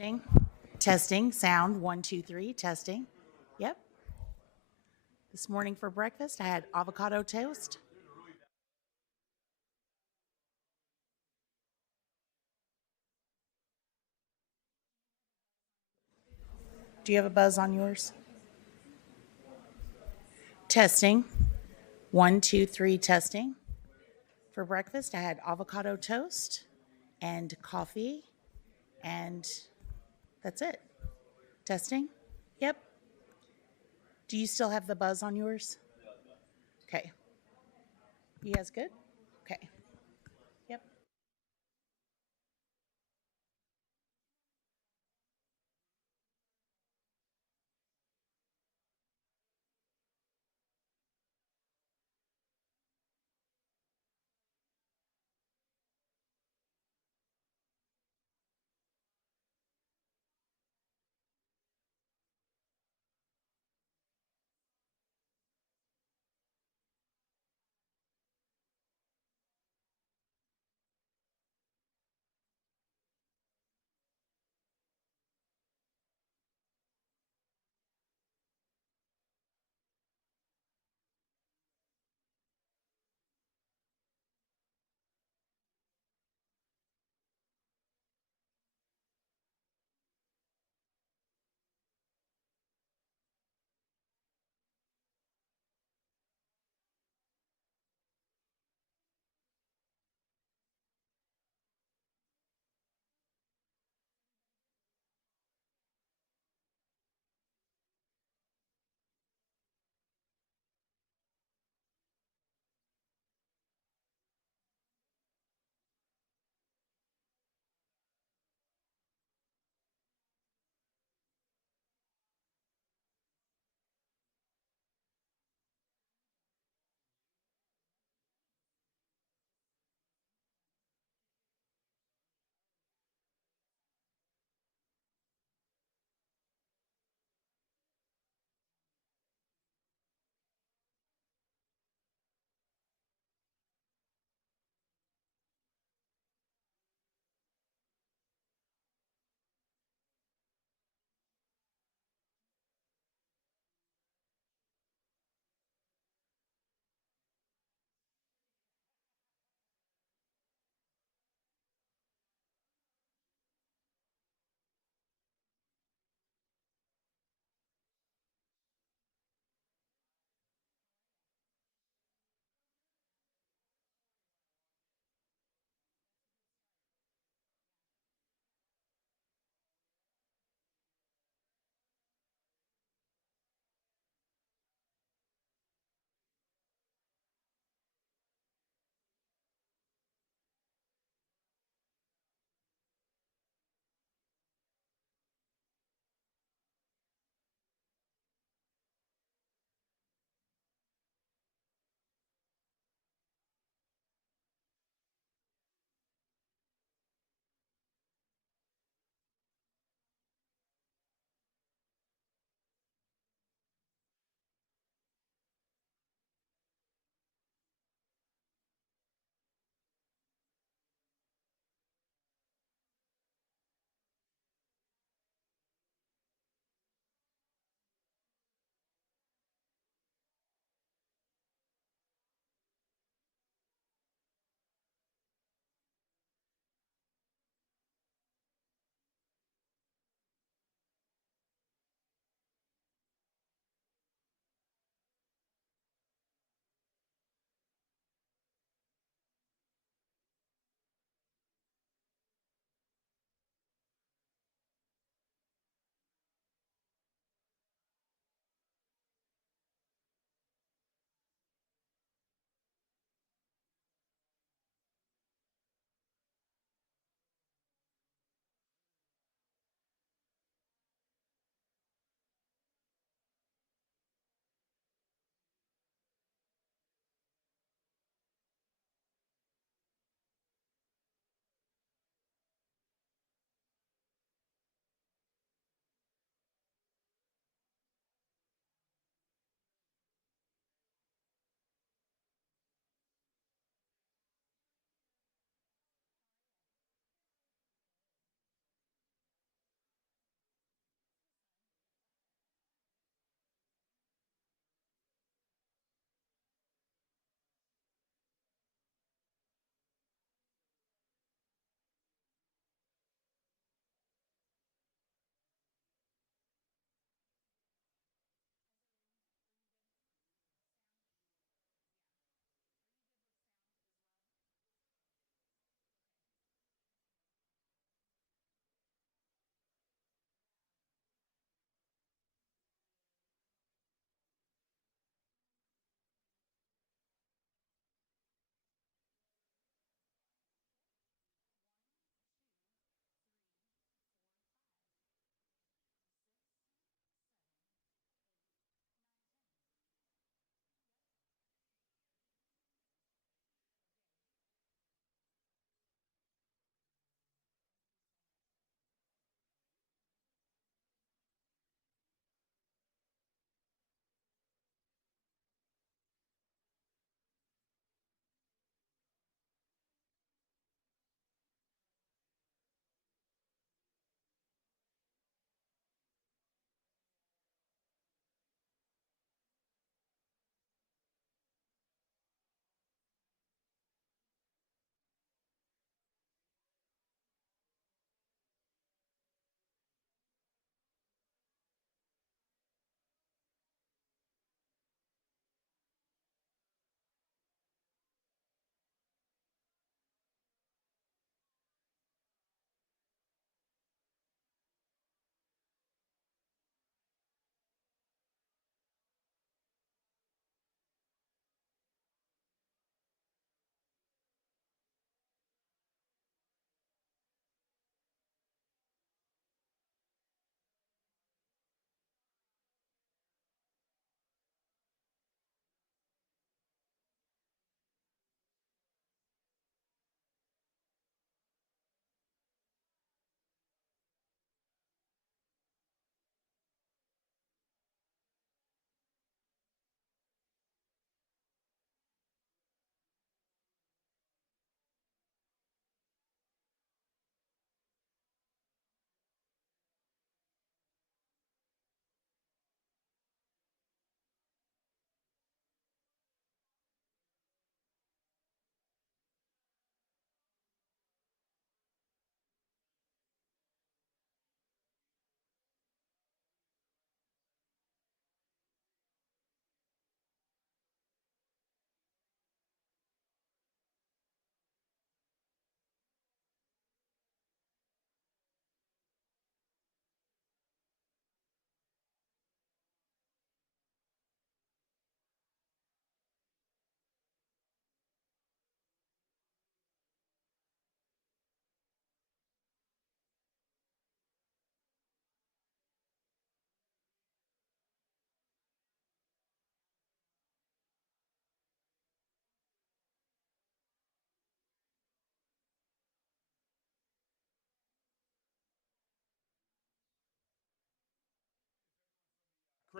Testing. Testing. Sound. One, two, three. Testing. Yep. This morning for breakfast, I had avocado toast. Do you have a buzz on yours? Testing. One, two, three. Testing. For breakfast, I had avocado toast and coffee, and that's it. Testing. Yep. Do you still have the buzz on yours? Okay. You guys good? Okay. Yep.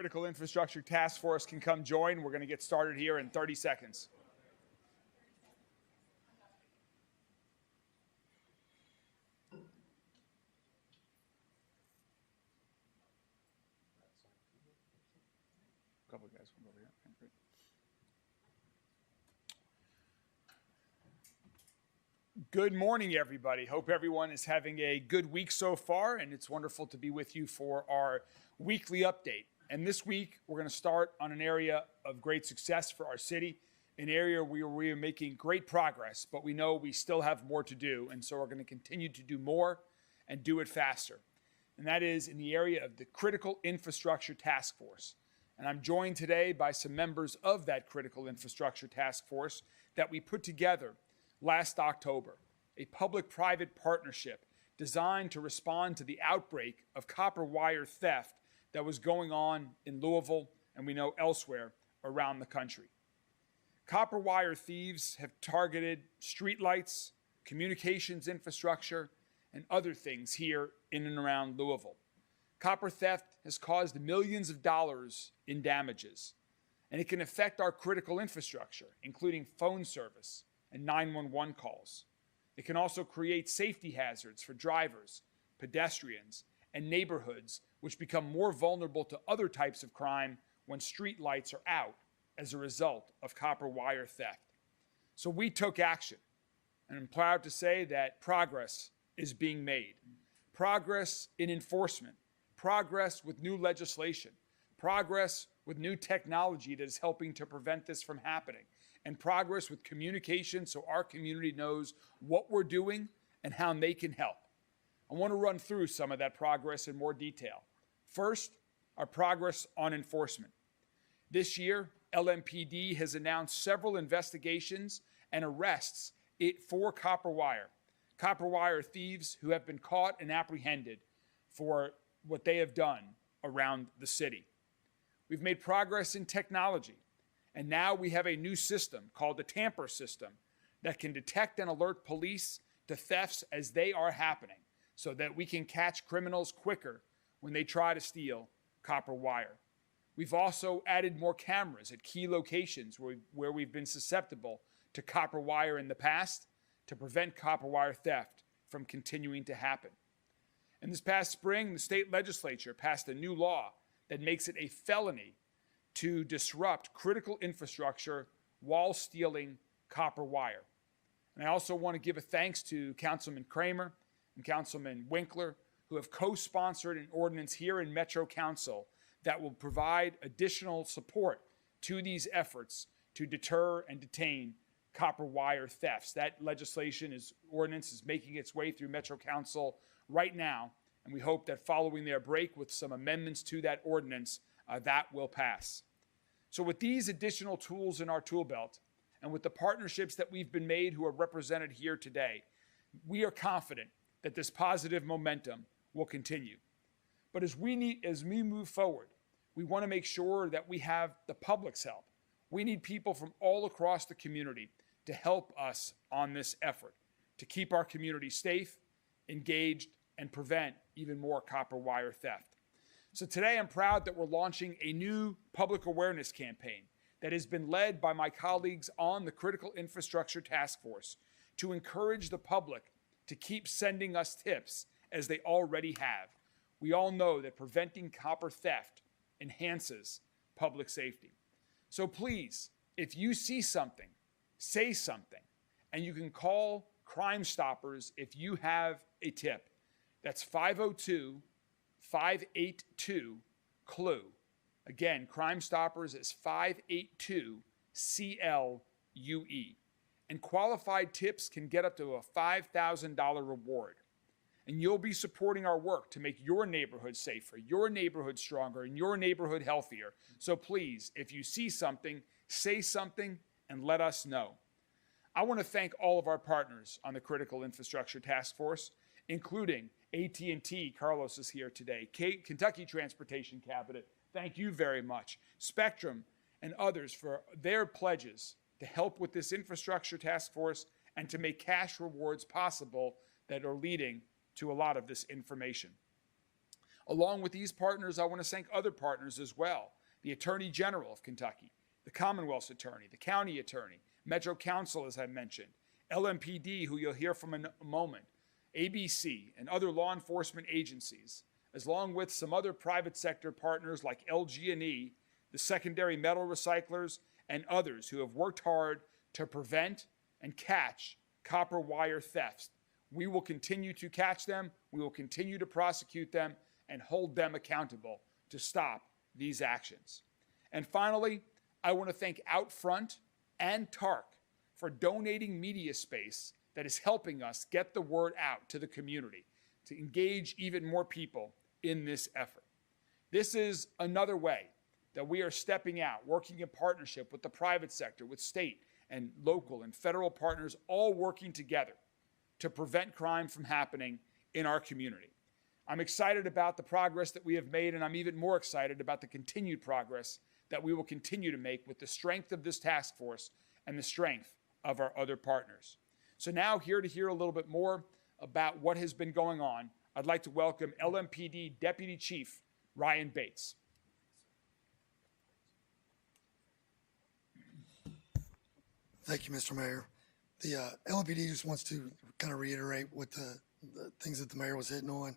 Critical Infrastructure Task Force can come join. We're going to get started here in 30 seconds. A couple of guys from over here. Okay, great. Good morning, everybody. Hope everyone is having a good week so far, and it's wonderful to be with you for our weekly update. And this week, we're going to start on an area of great success for our city, an area where we are making great progress, but we know we still have more to do, and so we're going to continue to do more and do it faster. And that is in the area of the Critical Infrastructure Task Force. And I'm joined today by some members of that Critical Infrastructure Task Force that we put together last October, a public-private partnership designed to respond to the outbreak of copper wire theft that was going on in Louisville and we know elsewhere around the country. Copper wire thieves have targeted streetlights, communications infrastructure, and other things here in and around Louisville. Copper theft has caused millions of dollars in damages, and it can affect our critical infrastructure, including phone service and 911 calls. It can also create safety hazards for drivers, pedestrians, and neighborhoods, which become more vulnerable to other types of crime when street lights are out as a result of copper wire theft. So we took action, and I'm proud to say that progress is being made. Progress in enforcement, progress with new legislation, progress with new technology that is helping to prevent this from happening, and progress with communication so our community knows what we're doing and how they can help. I want to run through some of that progress in more detail. First, our progress on enforcement. This year, LMPD has announced several investigations and arrests for copper wire thieves who have been caught and apprehended for what they have done around the city. We've made progress in technology, and now we have a new system called the tamper system that can detect and alert police to thefts as they are happening so that we can catch criminals quicker when they try to steal copper wire. We've also added more cameras at key locations where we've been susceptible to copper wire in the past to prevent copper wire theft from continuing to happen. And this past spring, the state legislature passed a new law that makes it a felony to disrupt critical infrastructure while stealing copper wire. And I also want to give a thanks to Councilman Kramer and Councilman Winkler, who have co-sponsored an ordinance here in Metro Council that will provide additional support to these efforts to deter and detain copper wire thefts. That ordinance is making its way through Metro Council right now, and we hope that following their break with some amendments to that ordinance, that will pass. So with these additional tools in our tool belt, and with the partnerships that we've been made who are represented here today, we are confident that this positive momentum will continue. But as we move forward, we want to make sure that we have the public's help. We need people from all across the community to help us on this effort, to keep our community safe, engaged, and prevent even more copper wire theft. So today I'm proud that we're launching a new public awareness campaign that has been led by my colleagues on the Critical Infrastructure Task Force to encourage the public to keep sending us tips as they already have. We all know that preventing copper theft enhances public safety. So please, if you see something, say something, and you can call Crime Stoppers if you have a tip. That's 502-582-CLUE. Again, Crime Stoppers is 582-CLUE. And qualified tips can get up to a $5,000 reward. And you'll be supporting our work to make your neighborhood safer, your neighborhood stronger, and your neighborhood healthier. So please, if you see something, say something and let us know. I want to thank all of our partners on the Critical Infrastructure Task Force, including AT&T. Carlos is here today. Kentucky Transportation Cabinet, thank you very much. Spectrum and others for their pledges to help with this infrastructure task force and to make cash rewards possible that are leading to a lot of this information. Along with these partners, I want to thank other partners as well. The Attorney General of Kentucky, the Commonwealth's Attorney, the County Attorney, Metro Council, as I mentioned, LMPD, who you'll hear from in a moment, ABC, and other law enforcement agencies, along with some other private sector partners like LG&E, the secondary metal recyclers, and others who have worked hard to prevent and catch copper wire thefts. We will continue to catch them, we will continue to prosecute them, and hold them accountable to stop these actions. And finally, I want to thank Outfront and TARC for donating media space that is helping us get the word out to the community to engage even more people in this effort. This is another way that we are stepping out, working in partnership with the private sector, with state and local and federal partners, all working together to prevent crime from happening in our community. I'm excited about the progress that we have made, and I'm even more excited about the continued progress that we will continue to make with the strength of this task force and the strength of our other partners. So now, here to hear a little bit more about what has been going on, I'd like to welcome LMPD Deputy Chief Ryan Bates. Thank you, Mr. Mayor. The LMPD just wants to kind of reiterate what the things that the mayor was hitting on,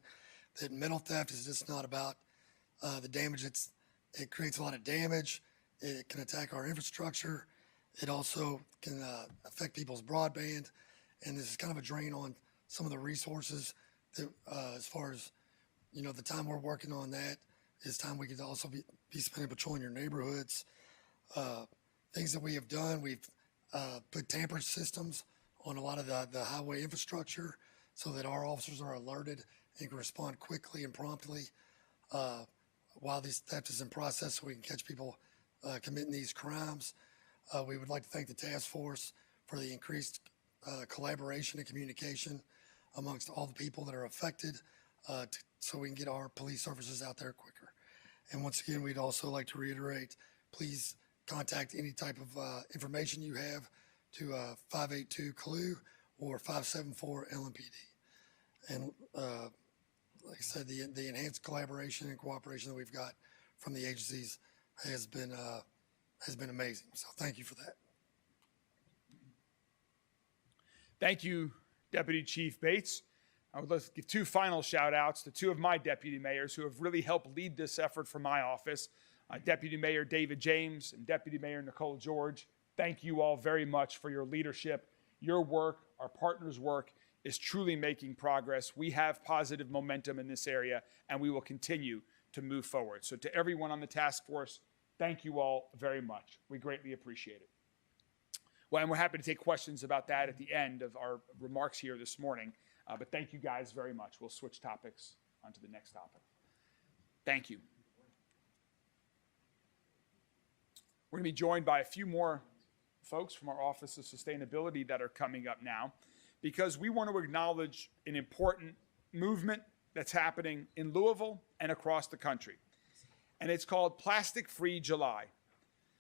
that metal theft is just not about the damage. It creates a lot of damage. It can attack our infrastructure. It also can affect people's broadband. And this is kind of a drain on some of the resources that, as far as, the time we're working on that is time we could also be spending patrolling your neighborhoods. Things that we have done, we've put tamper systems on a lot of the highway infrastructure so that our officers are alerted and can respond quickly and promptly while this theft is in process, so we can catch people committing these crimes. We would like to thank the task force for the increased collaboration and communication amongst all the people that are affected so we can get our police services out there quicker. And once again, we'd also like to reiterate, please contact any type of information you have to 582-CLUE or 574-LMPD. And like I said, the enhanced collaboration and cooperation that we've got from the agencies has been amazing. So thank you for that. Thank you, Deputy Chief Bates. I would like to give two final shout outs to two of my deputy mayors who have really helped lead this effort from my office. Deputy Mayor David James and Deputy Mayor Nicole George. Thank you all very much for your leadership. Your work, our partners' work, is truly making progress. We have positive momentum in this area, and we will continue to move forward. So to everyone on the task force, thank you all very much. We greatly appreciate it. Well, and we're happy to take questions about that at the end of our remarks here this morning. But thank you guys very much. We'll switch topics onto the next topic. Thank you. We're going to be joined by a few more folks from our Office of Sustainability that are coming up now, because we want to acknowledge an important movement that's happening in Louisville and across the country. And it's called Plastic Free July.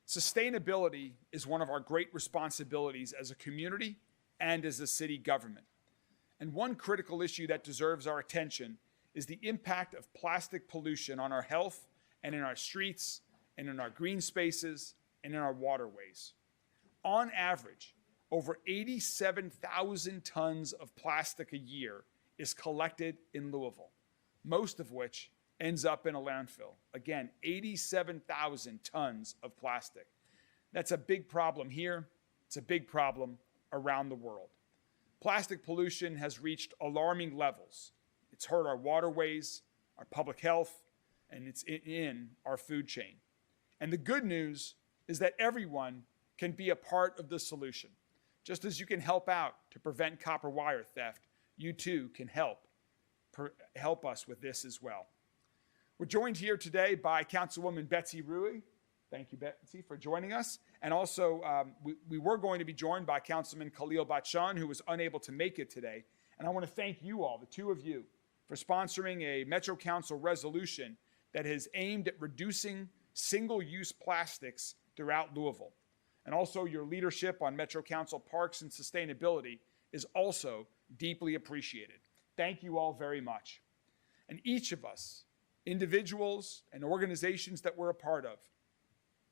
Sustainability is one of our great responsibilities as a community and as a city government. And one critical issue that deserves our attention is the impact of plastic pollution on our health and in our streets and in our green spaces and in our waterways. On average, over 87,000 tons of plastic a year is collected in Louisville, most of which ends up in a landfill. Again, 87,000 tons of plastic. That's a big problem here. It's a big problem around the world. Plastic pollution has reached alarming levels. It's hurt our waterways, our public health, and it's in our food chain. And the good news is that everyone can be a part of the solution. Just as you can help out to prevent copper wire theft, you too can help us with this as well. We're joined here today by Councilwoman Betsy Rui. Thank you, Betsy, for joining us. And also, we were going to be joined by Councilman Khalil Batchan, who was unable to make it today. And I want to thank you all, the two of you, for sponsoring a Metro Council resolution that is aimed at reducing single-use plastics throughout Louisville. And also, your leadership on Metro Council Parks and Sustainability is also deeply appreciated. Thank you all very much. And each of us individuals and organizations that we're a part of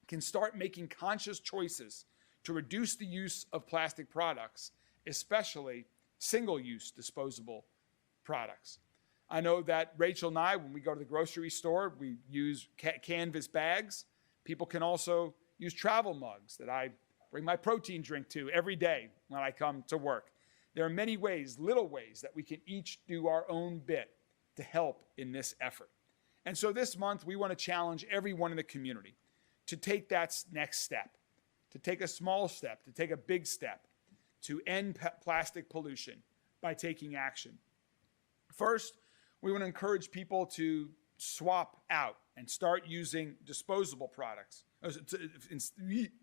can start making conscious choices to reduce the use of plastic products, especially single-use disposable products. I know that Rachel and I, when we go to the grocery store, we use canvas bags. People can also use travel mugs that I bring my protein drink to every day when I come to work. There are many ways, little ways, that we can each do our own bit to help in this effort. And so this month, we want to challenge everyone in the community to take that next step, to take a small step, to take a big step, to end plastic pollution by taking action. First, we want to encourage people to swap out and start using disposable products.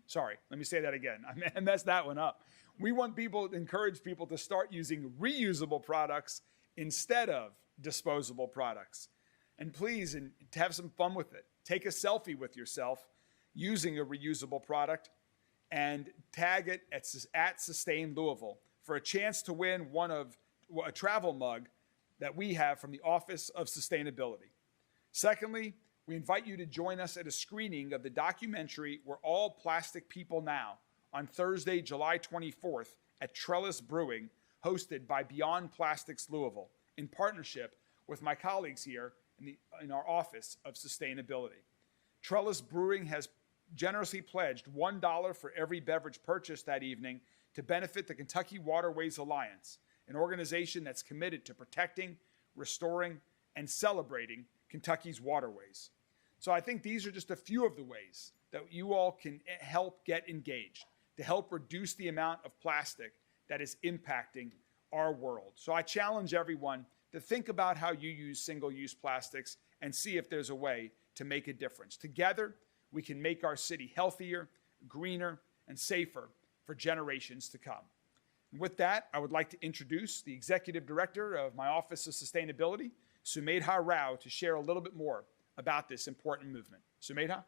Sorry, let me say that again. I messed that one up. We want to encourage people to start using reusable products instead of disposable products. And please, and to have some fun with it, take a selfie with yourself using a reusable product and tag it at Sustain Louisville for a chance to win a travel mug that we have from the Office of Sustainability. Secondly, we invite you to join us at a screening of the documentary We're All Plastic People Now on Thursday, July 24th at Trellis Brewing, hosted by Beyond Plastics Louisville, in partnership with my colleagues here in our Office of Sustainability. Trellis Brewing has generously pledged $1 for every beverage purchased that evening to benefit the Kentucky Waterways Alliance, an organization that's committed to protecting, restoring, and celebrating Kentucky's waterways. So I think these are just a few of the ways that you all can help get engaged to help reduce the amount of plastic that is impacting our world. So I challenge everyone to think about how you use single-use plastics and see if there's a way to make a difference. Together, we can make our city healthier, greener, and safer for generations to come. And with that, I would like to introduce the Executive Director of my Office of Sustainability, Sumedha Rao, to share a little bit more about this important movement. Sumedha?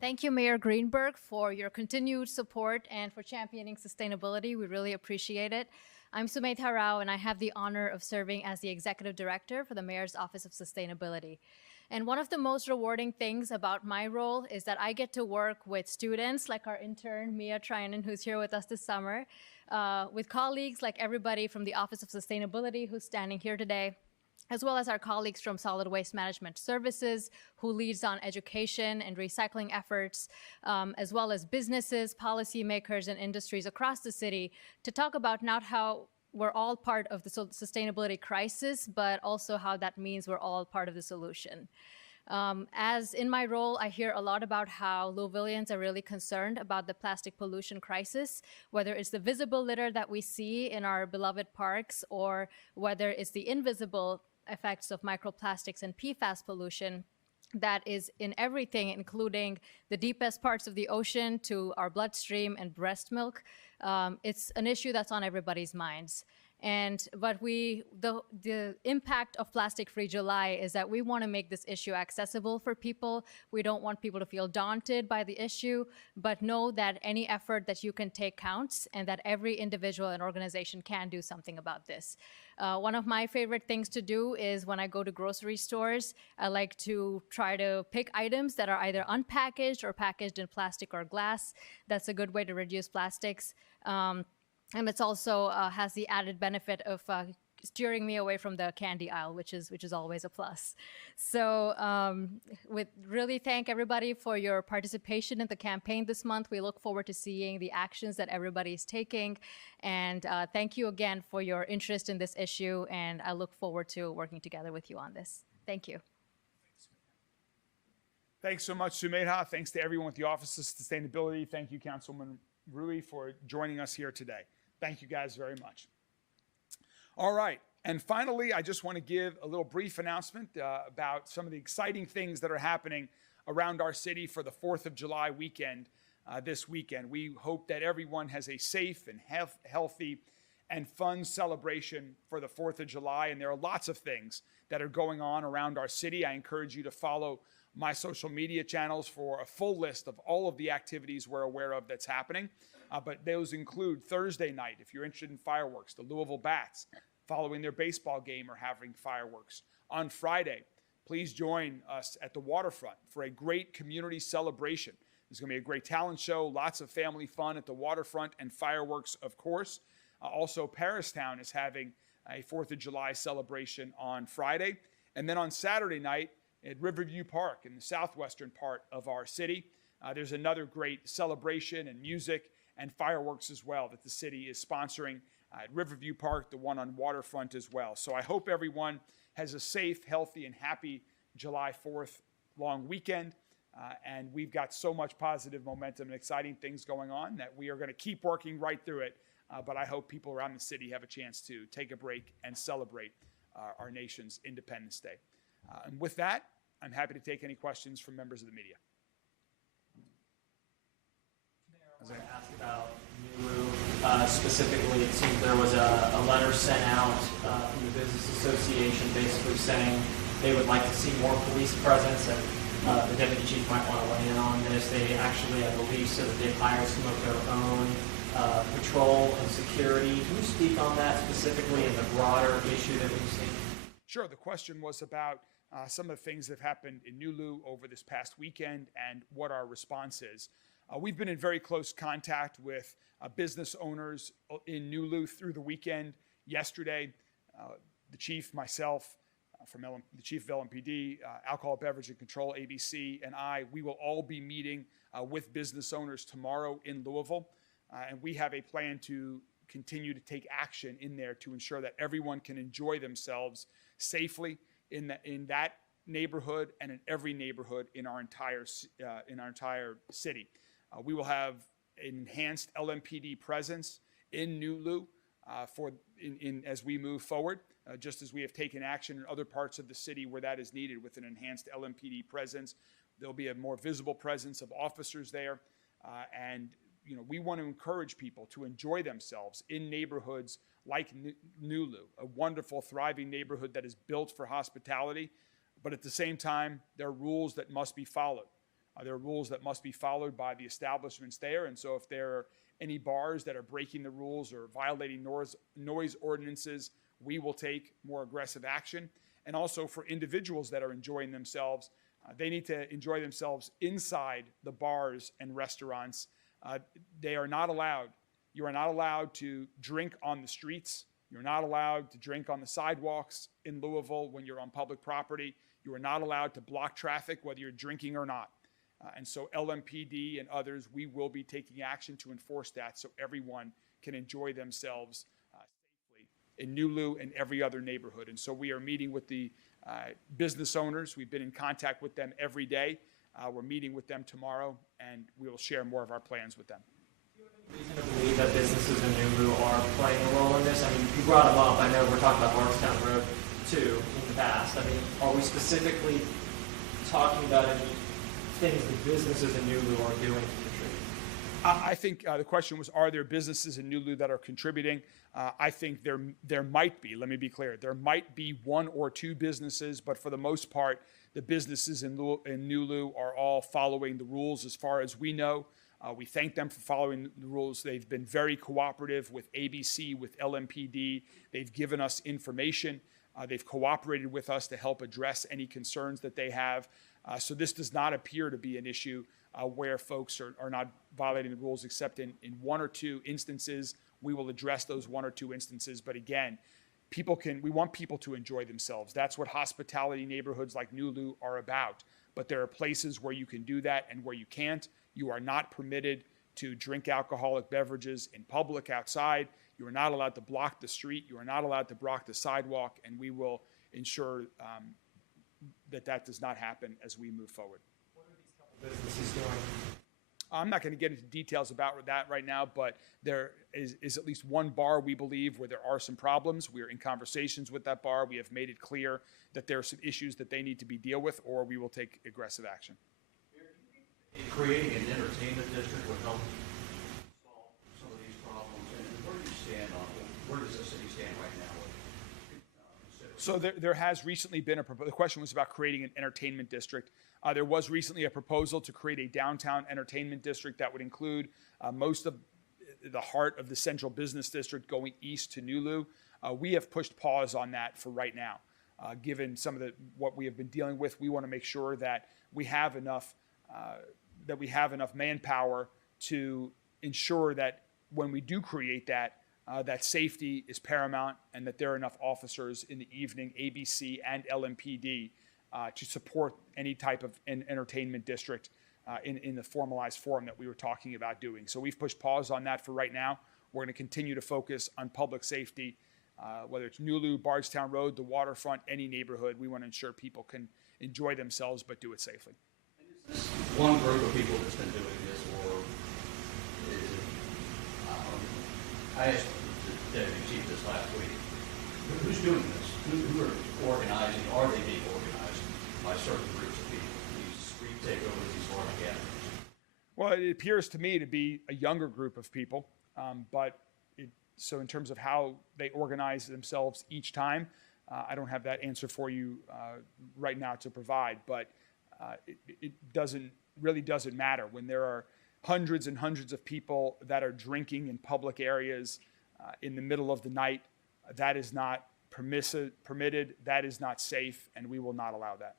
Thank you, Mayor Greenberg, for your continued support and for championing sustainability. We really appreciate it. I'm Sumedha Rao, and I have the honor of serving as the Executive Director for the Mayor's Office of Sustainability. And one of the most rewarding things about my role is that I get to work with students like our intern, Mia Trinan, who's here with us this summer, with colleagues like everybody from the Office of Sustainability who's standing here today, as well as our colleagues from Solid Waste Management Services, who leads on education and recycling efforts, as well as businesses, policymakers, and industries across the city to talk about not how we're all part of the sustainability crisis, but also how that means we're all part of the solution. As in my role, I hear a lot about how Louisvillians are really concerned about the plastic pollution crisis, whether it's the visible litter that we see in our beloved parks, or whether it's the invisible effects of microplastics and PFAS pollution that is in everything, including the deepest parts of the ocean to our bloodstream and breast milk. It's an issue that's on everybody's minds. But the impact of Plastic-Free July is that we want to make this issue accessible for people. We don't want people to feel daunted by the issue, but know that any effort that you can take counts and that every individual and organization can do something about this. One of my favorite things to do is when I go to grocery stores, I like to try to pick items that are either unpackaged or packaged in plastic or glass. That's a good way to reduce plastics. And it's also has the added benefit of steering me away from the candy aisle, which is always a plus. So we really thank everybody for your participation in the campaign this month. We look forward to seeing the actions that everybody is taking. And thank you again for your interest in this issue. And I look forward to working together with you on this. Thank you. Thanks so much, Sumedha. Thanks to everyone with the Office of Sustainability. Thank you, Councilman Rui, for joining us here today. Thank you guys very much. All right, and finally, I just want to give a little brief announcement about some of the exciting things that are happening around our city for the 4th of July weekend this weekend. We hope that everyone has a safe and healthy and fun celebration for the 4th of July, and there are lots of things that are going on around our city. I encourage you to follow my social media channels for a full list of all of the activities we're aware of that's happening. But those include Thursday night, if you're interested in fireworks, the Louisville Bats, following their baseball game or having fireworks. On Friday, please join us at the waterfront for a great community celebration. There's going to be a great talent show, lots of family fun at the waterfront, and fireworks, of course. Also, Paristown is having a 4th of July celebration on Friday. And then on Saturday night at Riverview Park in the southwestern part of our city, there's another great celebration and music and fireworks as well that the city is sponsoring at Riverview Park, the one on Waterfront as well. So I hope everyone has a safe, healthy, and happy July 4th long weekend. And we've got so much positive momentum and exciting things going on that we are going to keep working right through it. But I hope people around the city have a chance to take a break and celebrate our nation's Independence Day. And with that, I'm happy to take any questions from members of the media. I wanted to ask about Nulu. Specifically, it seems there was a letter sent out from the Business Association basically saying they would like to see more police presence, and the deputy chief might want to weigh in on this. They actually, I believe, said that they've hired some of their own patrol and security. Can you speak on that specifically and the broader issue that we've seen? Sure. The question was about some of the things that have happened in Nulu over this past weekend and what our response is. We've been in very close contact with business owners in Nulu through the weekend. Yesterday, the chief, myself, the chief of LMPD, Alcohol, Beverage, and Control, ABC, and we will all be meeting with business owners tomorrow in Louisville. And we have a plan to continue to take action in there to ensure that everyone can enjoy themselves safely in that neighborhood and in every neighborhood in our entire city. We will have an enhanced LMPD presence in Nulu as we move forward, just as we have taken action in other parts of the city where that is needed with an enhanced LMPD presence. There'll be a more visible presence of officers there, and we want to encourage people to enjoy themselves in neighborhoods like Nulu, a wonderful, thriving neighborhood that is built for hospitality. But at the same time, there are rules that must be followed. There are rules that must be followed by the establishments there. And so if there are any bars that are breaking the rules or violating noise ordinances, we will take more aggressive action. And also for individuals that are enjoying themselves, they need to enjoy themselves inside the bars and restaurants. They are not allowed. You are not allowed to drink on the streets. You're not allowed to drink on the sidewalks in Louisville when you're on public property. You are not allowed to block traffic whether you're drinking or not. And so LMPD and others, we will be taking action to enforce that so everyone can enjoy themselves safely in Nulu and every other neighborhood. And so we are meeting with the business owners. We've been in contact with them every day. We're meeting with them tomorrow, and we will share more of our plans with them. Reason to believe that businesses in Nulu are playing a role in this? I mean, you brought them up. I know we're talking about Bardstown Road too in the past. I mean, are we specifically talking about any things the businesses in Nulu are doing to contribute? I think the question was, are there businesses in Nulu that are contributing? I think there might be. Let me be clear. There might be one or two businesses, but for the most part, the businesses in Nulu are all following the rules as far as we know. We thank them for following the rules. They've been very cooperative with ABC, with LMPD. They've given us information. They've cooperated with us to help address any concerns that they have. So this does not appear to be an issue where folks are not violating the rules, except in one or two instances. We will address those one or two instances. But again, we want people to enjoy themselves. That's what hospitality neighborhoods like Nulu are about. But there are places where you can do that and where you can't. You are not permitted to drink alcoholic beverages in public outside. You are not allowed to block the street. You are not allowed to block the sidewalk. And we will ensure that does not happen as we move forward. What are these couple businesses doing? I'm not going to get into details about that right now, but there is at least one bar we believe where there are some problems. We're in conversations with that bar. We have made it clear that there are some issues that they need to be dealt with, or we will take aggressive action. Creating an entertainment district would help solve some of these problems. And where do you stand on it? Where does the city stand right now? So there has recently been the question was about creating an entertainment district. There was recently a proposal to create a downtown entertainment district that would include most of the heart of the central business district going east to Nulu. We have pushed pause on that for right now. Given some of what we have been dealing with, we want to make sure that we have enough manpower to ensure that when we do create that, that safety is paramount and that there are enough officers in the evening, ABC and LMPD, to support any type of entertainment district in the formalized form that we were talking about doing. So we've pushed pause on that for right now. We're going to continue to focus on public safety, whether it's Nulu, Bardstown Road, the waterfront, any neighborhood. We want to ensure people can enjoy themselves but do it safely. And is this one group of people that's been doing this, or is it, I asked the deputy chief this last week, who's doing this? Who are organizing? Are they being organized by certain groups of people? These street takeovers, these large gatherings? Well, it appears to me to be a younger group of people, so in terms of how they organize themselves each time, I don't have that answer for you right now to provide, but it really doesn't matter when there are hundreds and hundreds of people that are drinking in public areas in the middle of the night. That is not permitted, that is not safe, and we will not allow that.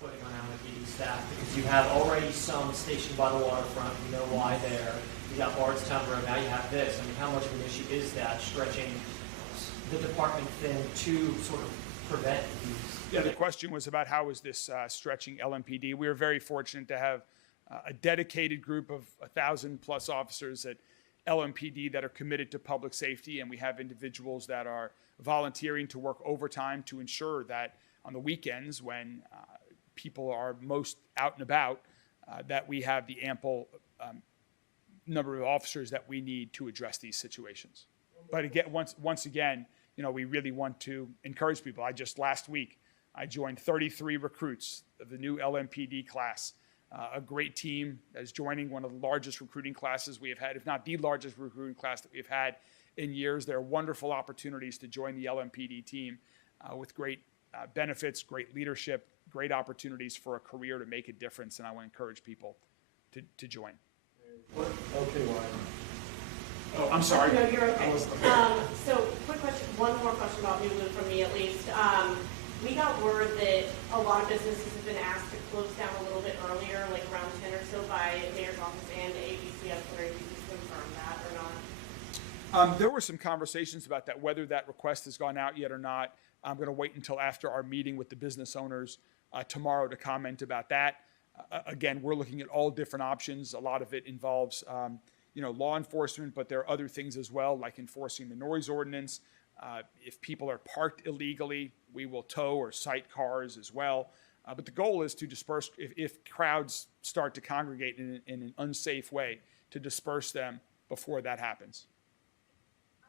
Putting on LMPD staff, because you have already some stationed by the waterfront, you know why there. You got Bardstown Road, now you have this. I mean, how much of an issue is that, stretching the department thin to sort of prevent these? Yeah, the question was about how is this stretching LMPD. We are very fortunate to have a dedicated group of 1,000 plus officers at LMPD that are committed to public safety, and we have individuals that are volunteering to work overtime to ensure that on the weekends when people are most out and about, that we have the ample number of officers that we need to address these situations. But again, once again, we really want to encourage people. Last week, I joined 33 recruits of the new LMPD class, a great team that is joining one of the largest recruiting classes we have had, if not the largest recruiting class that we've had in years. There are wonderful opportunities to join the LMPD team with great benefits, great leadership, great opportunities for a career to make a difference, and I want to encourage people to join. Okay, Ryan. Oh, I'm sorry. No, you're okay. So, quick question, one more question about Nulu from me at least. We got word that a lot of businesses have been asked to close down a little bit earlier, like around 10 or so, by the mayor's office and the ABC. I was wondering if you could confirm that or not. There were some conversations about that, whether that request has gone out yet or not. I'm going to wait until after our meeting with the business owners tomorrow to comment about that. Again, we're looking at all different options. A lot of it involves, law enforcement, but there are other things as well, like enforcing the noise ordinance. If people are parked illegally, we will tow or cite cars as well. But the goal is to disperse, if crowds start to congregate in an unsafe way, to disperse them before that happens.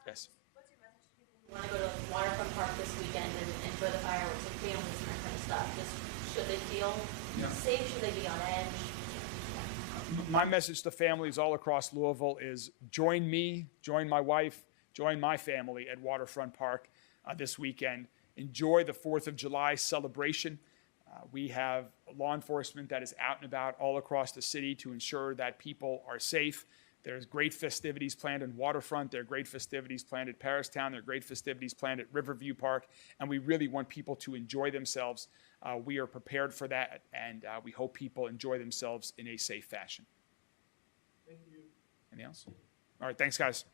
Yes. What's your message to people who want to go to Waterfront Park this weekend and enjoy the fireworks and families and that kind of stuff? Just should they feel safe? Should they be on edge? My message to families all across Louisville is join me, join my wife, join my family at Waterfront Park this weekend. Enjoy the 4th of July celebration. We have law enforcement that is out and about all across the city to ensure that people are safe. There's great festivities planned in Waterfront. There are great festivities planned at Paristown. There are great festivities planned at Riverview Park. And we really want people to enjoy themselves. We are prepared for that, and we hope people enjoy themselves in a safe fashion. Thank you. Anything else? All right, thanks, guys.